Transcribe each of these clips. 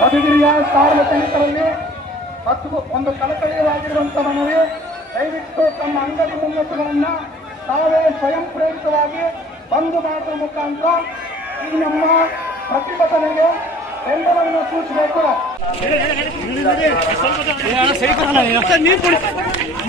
ಮಧುಗಿರಿಯ ಸಾರ್ವಜನಿಕರಲ್ಲಿ ಮತ್ತು ಒಂದು ಕಳಕಳಿಯವಾಗಿರುವಂತಹ ಮನವಿ. ದಯವಿಟ್ಟು ತಮ್ಮ ಅಂಗಡಿ ಮುನ್ನತುಗಳನ್ನು ತಾವೇ ಸ್ವಯಂ ಪ್ರೇರಿತವಾಗಿ ಬಂದು ಮಾಡುವ ಮುಖಾಂತರ ಈ ನಮ್ಮ ಪ್ರತಿಭಟನೆಗೆ ಬೆಂಬಲವನ್ನು ಸೂಚಿಸಬೇಕು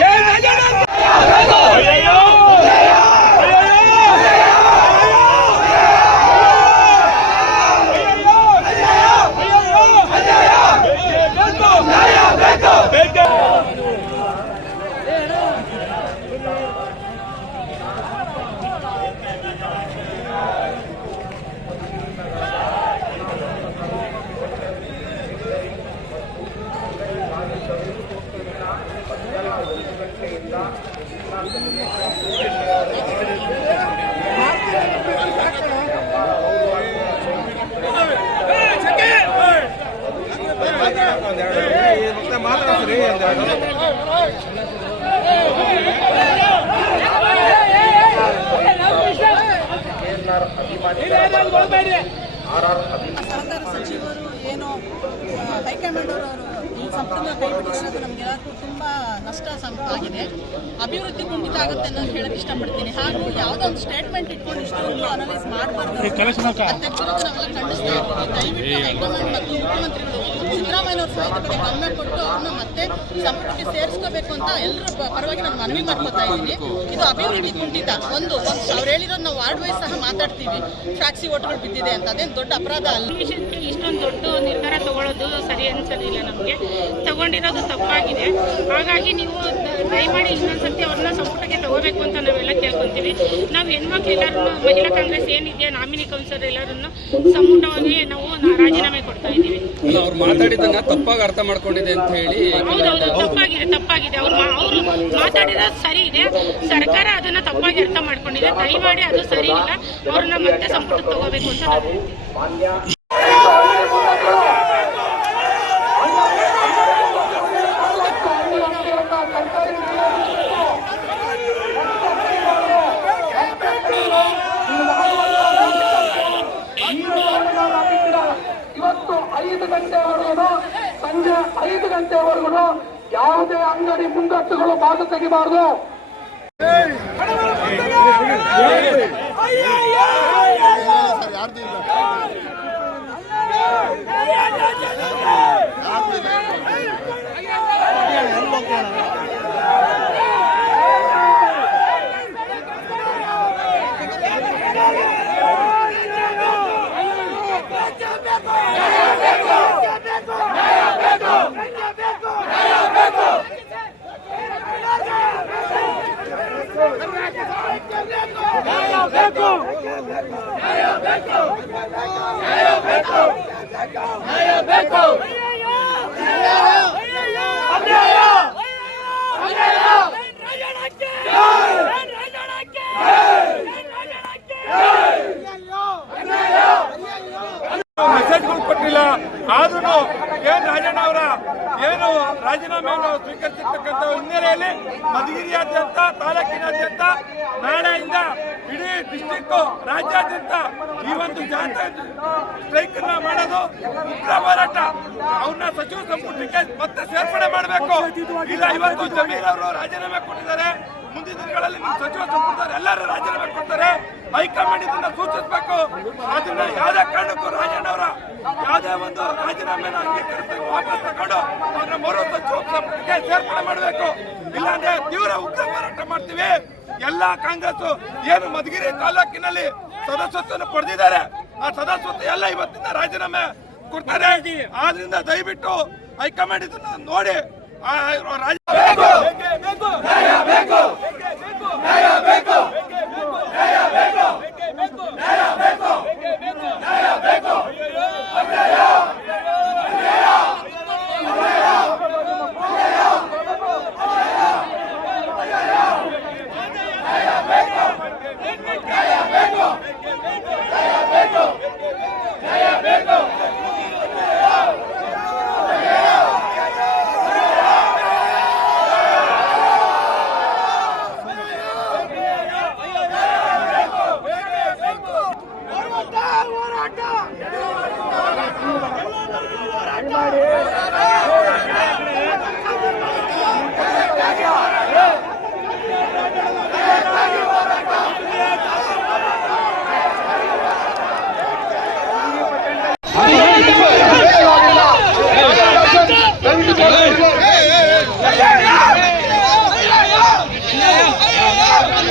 ಕೇಂದ್ರ ಸಹಕಾರ ಸಚಿವರು ಏನು ಹೈಕಮಾಂಡ್ ಅವರು ಸಂಪೂರ್ಣ ಕೈ ಬಿಟ್ಟಿರೋದು ನಮಗೆಲ್ಲರಿಗೂ ತುಂಬ ನಷ್ಟ ಸಂ- ಆಗಿದೆ. ಅಭಿವೃದ್ಧಿ ಕುಂಠಿತ ಆಗುತ್ತೆ ಅನ್ನೋದು ಹೇಳಕ್ ಇಷ್ಟಪಡ್ತೀನಿ. ಹಾಗೂ ಯಾವುದೋ ಒಂದು ಸ್ಟೇಟ್ಮೆಂಟ್ ಇಟ್ಕೊಂಡು ಇಷ್ಟೊಂದು ಅನಲೈಸ್ ಮಾಡಬಾರ್ದು. ಅಧ್ಯಕ್ಷರದ್ದು ನಾವೆಲ್ಲ ಖಂಡಿಸ್ತಾ ಇದ್ದೀವಿ. ದಯವಿಟ್ಟು ಹೈಕಮಾಂಡ್ ಮತ್ತು ಮುಖ್ಯಮಂತ್ರಿಗಳು ಸಿದ್ದರಾಮಯ್ಯನವ್ರ ಸಹಿತ ಕಡೆ ಗಮನ ಕೊಟ್ಟು ಅವ್ರನ್ನ ಮತ್ತೆ ಸಂಪುಟಕ್ಕೆ ಸೇರಿಸ್ಕೋಬೇಕು ಅಂತ ಎಲ್ಲರ ಪರವಾಗಿ ನಾನು ಮನವಿ ಮಾಡ್ಕೊತಾ ಇದ್ದೀನಿ. ಇದು ಅಭಿವೃದ್ಧಿ ಕುಂಠಿತ ಒಂದು ಒಂದು ಅವ್ರು ಹೇಳಿರೋದು ನಾವು ವಾರ್ಡ್ ವೈಸ್ ಸಹ ಮಾತಾಡ್ತೀವಿ. ಫ್ಯಾಕ್ಸಿ ಓಟ್ಗಳು ಬಿದ್ದಿದೆ ಅಂತ. ಅದೇನು ದೊಡ್ಡ ಅಪರಾಧ ಅಲ್ಲ. ವಿಷಯಕ್ಕೆ ಇಷ್ಟೊಂದು ದೊಡ್ಡ ನಿರ್ಧಾರ ತಗೊಳ್ಳೋದು ಸರಿ ಅನ್ಸೋದಿಲ್ಲ ನಮಗೆ. ತಗೊಂಡಿರೋದು ತಪ್ಪಾಗಿದೆ. ಹಾಗಾಗಿ ನೀವು ದಯಮಾಡಿ ಇನ್ನೊಂದ್ಸತಿ ಅವ್ರನ್ನ ಸಂಪುಟಕ್ಕೆ ತಗೋಬೇಕು ಅಂತ ನಾವೆಲ್ಲ ಕೇಳ್ಕೊಂತೀವಿ. ನಾವು ಹೆಣ್ಮಕ್ಳು ಎಲ್ಲರೂ ಮಹಿಳಾ ಕಾಂಗ್ರೆಸ್ ಏನಿದೆಯಾ ನಾಮಿನಿ ಕೌನ್ಸಿಲರ್ ಎಲ್ಲರನ್ನು ಸಂಪುಟವಾಗಿ ನಾವು ರಾಜೀನಾಮೆ ಕೊಡ್ತಾ ಇದ್ದೀವಿ. ಅವರು ಮಾತಾಡಿದ್ದನ್ನ ತಪ್ಪಾಗಿ ಅರ್ಥ ಮಾಡ್ಕೊಂಡಿದೆ ಅಂತ ಹೇಳಿ ಹೌದೌದು ತಪ್ಪಾಗಿದೆ. ತಪ್ಪಾಗಿದೆ. ಅವ್ರು ಅವರು ಮಾತಾಡಿರೋದು ಸರಿ ಇದೆ. ಸರ್ಕಾರ ಅದನ್ನ ತಪ್ಪಾಗಿ ಅರ್ಥ ಮಾಡ್ಕೊಂಡಿದೆ. ದಯಮಾಡಿ ಅದು ಸರಿ ಇಲ್ಲ. ಅವ್ರನ್ನ ಮತ್ತೆ ಸಂಪುಟಕ್ಕೆ ತಗೋಬೇಕು ಅಂತ ನಾವು ಸಂಜೆ ಐದು ಗಂಟೆವರೆಗೂ ಯಾವುದೇ ಅಂಗಡಿ ಮುಂಗಟ್ಟುಗಳು ಬಾಗಿಲು ತೆಗಿಬಾರದು. ಮೆಸೇಜ್ಗಳು ಡಿಸ್ಟಿಕ್ ರಾಜ್ಯಾದ್ಯಂತ ಈ ಒಂದು ಜಾಥಾ ಸ್ಟ್ರೈಕ್ ಮಾಡೋದು ಉಗ್ರ ಹೋರಾಟ. ಅವ್ರನ್ನ ಸಚಿವ ಸಂಪುಟಕ್ಕೆ ಮತ್ತೆ ಸೇರ್ಪಡೆ ಮಾಡಬೇಕು. ಇಲ್ಲ, ಇವತ್ತು ಜಮೀರ್ ಅವರು ರಾಜೀನಾಮೆ ಕೊಟ್ಟಿದ್ದಾರೆ. ಮುಂದಿನ ದಿನಗಳಲ್ಲಿ ಸಚಿವ ಸಂಪುಟದವರು ಎಲ್ಲರೂ ರಾಜೀನಾಮೆ ಕೊಡ್ತಾರೆ. ಹೈಕಮಾಂಡ್ ಇದನ್ನ ಸೂಚಿಸಬೇಕು. ಅದನ್ನ ಯಾವುದೇ ಕಾರಣಕ್ಕೂ ರಾಜಣ್ಣವರ ಯಾವುದೇ ಒಂದು ರಾಜೀನಾಮೆನ ಅಂಗೀಕರಿಸಿ ವಾಪಸ್ ತಗೊಂಡು ಅವ್ರನ್ನ ಮರು ಸಚಿವ ಸಂಪುಟಕ್ಕೆ ಸೇರ್ಪಡೆ ಮಾಡಬೇಕು. ಇಲ್ಲಾಂದ್ರೆ ತೀವ್ರ ಉಗ್ರ ಹೋರಾಟ ಮಾಡ್ತೀವಿ. ಎಲ್ಲ ಕಾಂಗ್ರೆಸ್ ಏನು ಮಧುಗಿರಿ ತಾಲೂಕಿನಲ್ಲಿ ಸದಸ್ಯತ್ವ ಪಡೆದಿದ್ದಾರೆ. ಆ ಸದಸ್ಯತ್ವ ಎಲ್ಲ ಇವತ್ತಿಂದ ರಾಜೀನಾಮೆ ಕೊಡ್ತಾರೆ. ಆದ್ರಿಂದ ದಯವಿಟ್ಟು ಹೈಕಮಾಂಡ್ ಇದನ್ನ ನೋಡಿ ರಾಜೀನಾಮೆ ಹೋರಾಟ